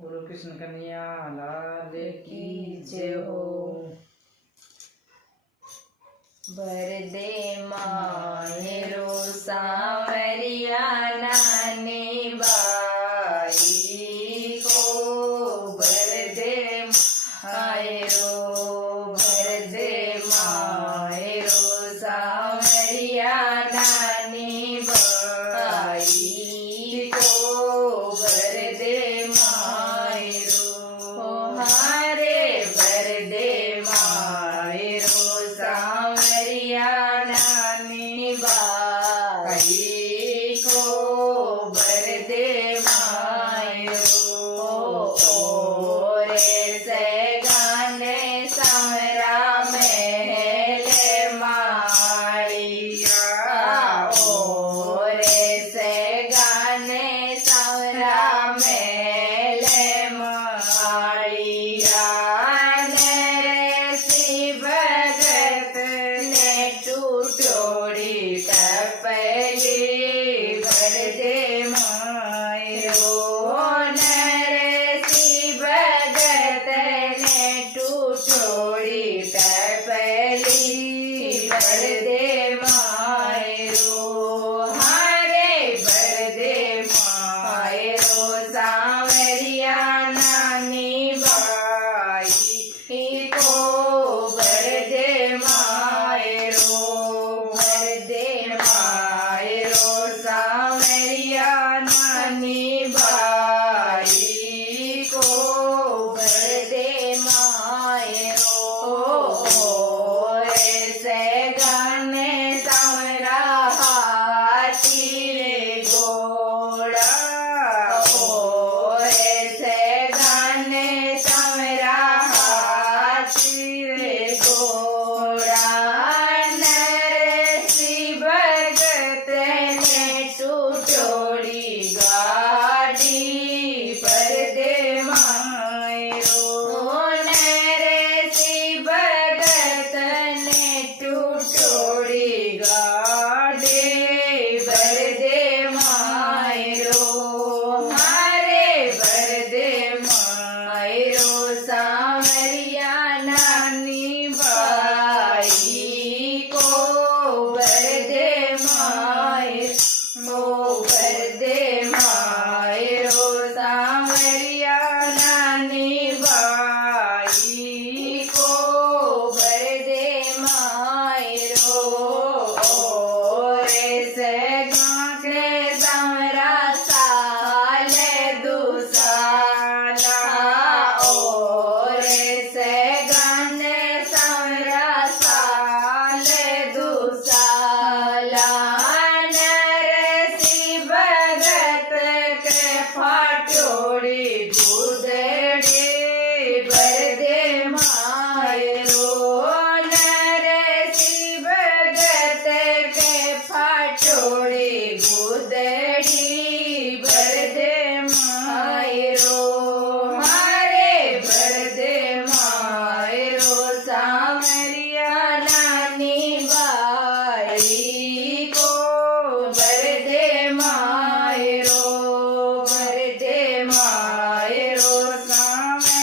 गुरु कृष्ण कन्हैया लाल की जय हो। बरदे मायरो सांवरिया नानी बाई को, बरदे मायरो सांवरिया नानी बाई को, बरदे मायरो हारे बरदे मायरो सांवरिया नानी बाई को, बरदे मायरो रे से गाने सांवरा महले माड़िया, रे से गाने सांवरा महले माड़िया, नरसी भगत ने टूटोड़ी टपली, बरदे मायरो नरसी भगत ने टूटोड़ी टपली, बरदे मायरो हारे बरदे मायरो सांवरिया नानी बाई को, बरदे मायरो सांवरिया नानी बाई को, बरदे मायरो ऐसे गाने सांवरा हाथी रे घोड़ा, ऐसे गाने सांवरा हाथी रे घोड़ा, नरसी भगत ने टूटोड़ी गाड़ी, बरदे मायरो नरसी भगत ने टूटोड़ी गाड़ी, बरदे मायरो हारे बरदे मायरो सांवरिया नानी बाई को, बरदे मायरो सांवरिया नानी बाई को, बरदे मायरो रे से गांठे सांवरा साले दुसाला, रे से गाने सांवरा साले दुसाला, नरसी भगत के फाटोड़ी गुदड़ी, बरदे मायरो नरसी भगत के फाटोड़ी गुदड़ी, बरदे मायरो हारे बरदे मायरो सांवरिया नानी बाई को, बरदे मायरो सांवरिया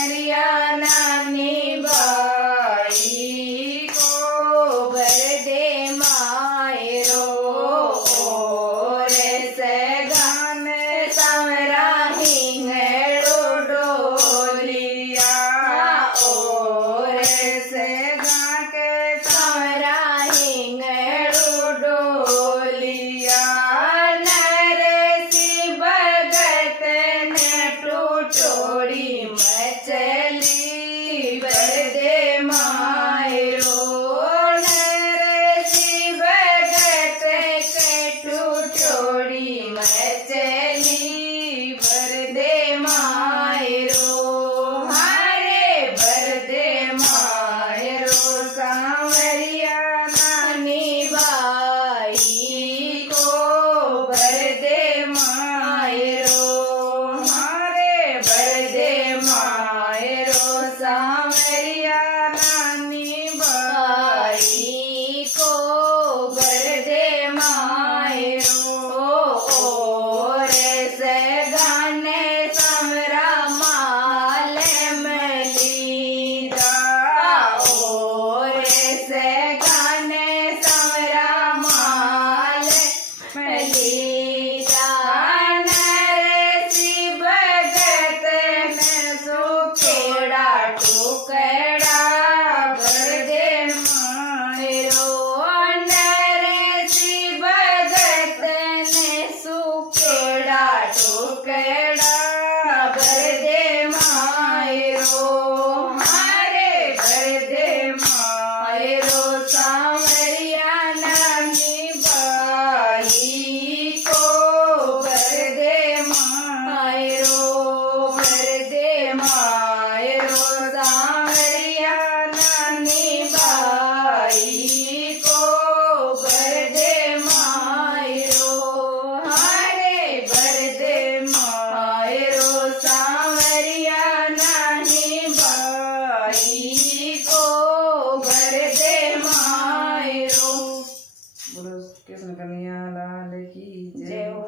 ભરદે માયરો મારે ભરદે માયરો સાંવરિયા નાની બાઈ કો ભરદે માયરો સાંવરિયા નાની બાઈ કો ભરદે માયરો હારે ભરદે માયરો સાંવરિયા નાની બાઈ કો ભરદે માયરો બોલો કૃષ્ણ કનૈયા લાલ કી જય જય હો.